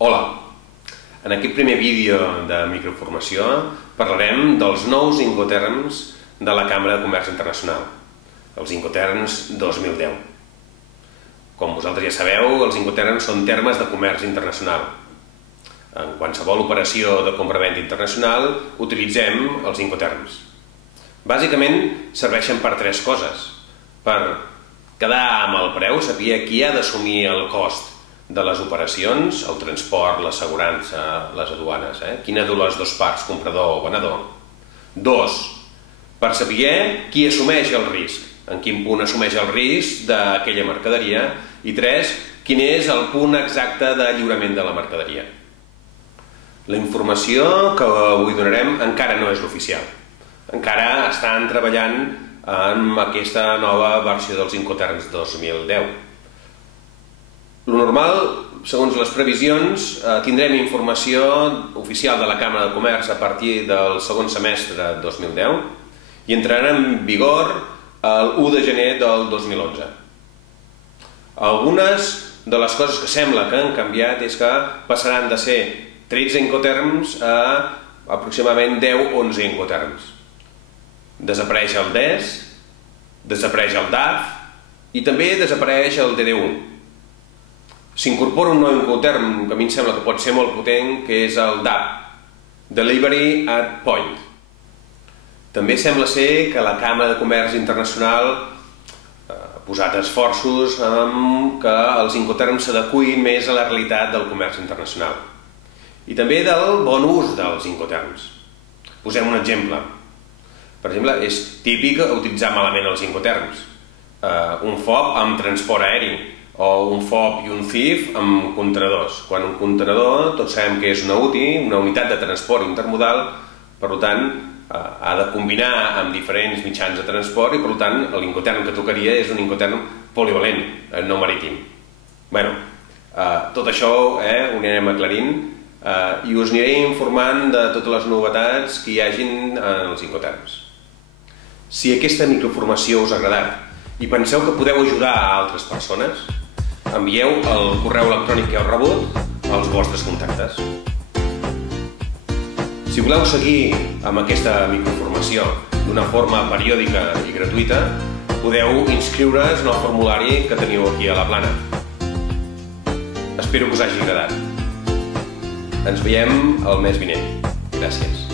Hola! En aquest primer vídeo de microformació parlarem dels nous Incoterms de la Cambra de Comerç Internacional, els Incoterms 2010. Com vosaltres ja sabeu, els Incoterms són termes de comerç internacional. En qualsevol operació de compra-venda internacional utilitzem els Incoterms. Bàsicament serveixen per tres coses. Per quedar amb el preu, saber qui ha d'assumir el cost de les operacions, el transport, l'assegurança, les aduanes, quina de les dues parts, comprador o venedor. Dos, per saber qui assumeix el risc, en quin punt assumeix el risc d'aquella mercaderia. I tres, quin és el punt exacte de lliurament de la mercaderia. La informació que avui donarem encara no és l'oficial. Encara estan treballant en aquesta nova versió dels Incoterms 2010. Lo normal, segons les previsions, tindrem informació oficial de la Cambra de Comerç a partir del segon semestre de 2010 i entrarà en vigor l'1 de gener del 2011. Algunes de les coses que sembla que han canviat és que passaran de ser 13 Incoterms a aproximadament 10-11 Incoterms. Desapareix el DES, desapareix el DAF i també desapareix el DD1. S'incorpora un nou Incoterm que a mi em sembla que pot ser molt potent, que és el DAP, Delivery at Point. També sembla ser que la Cambra de Comerç Internacional ha posat esforços en que els Incoterms s'adeqüin més a la realitat del comerç internacional i també del bon ús dels Incoterms. Posem un exemple. Per exemple, és típic utilitzar malament els Incoterms. Un FOB amb transport aeri, o un FOB i un CIF amb contenedors. Quan un contenedor, tots sabem que és una UTI, una unitat de transport intermodal, per tant, ha de combinar amb diferents mitjans de transport i, per tant, l'Incoterm que tocaria és un Incoterm polivalent, no marítim. Bé, tot això ho anirem aclarint i us aniré informant de totes les novetats que hi hagin en els Incoterms. Si aquesta microformació us ha agradat i penseu que podeu ajudar a altres persones, envieu el correu electrònic que heu rebut als vostres contactes. Si voleu seguir amb aquesta microformació d'una forma periòdica i gratuïta, podeu inscriure's en el formulari que teniu aquí a la plana. Espero que us hagi agradat. Ens veiem el mes vinent. Gràcies.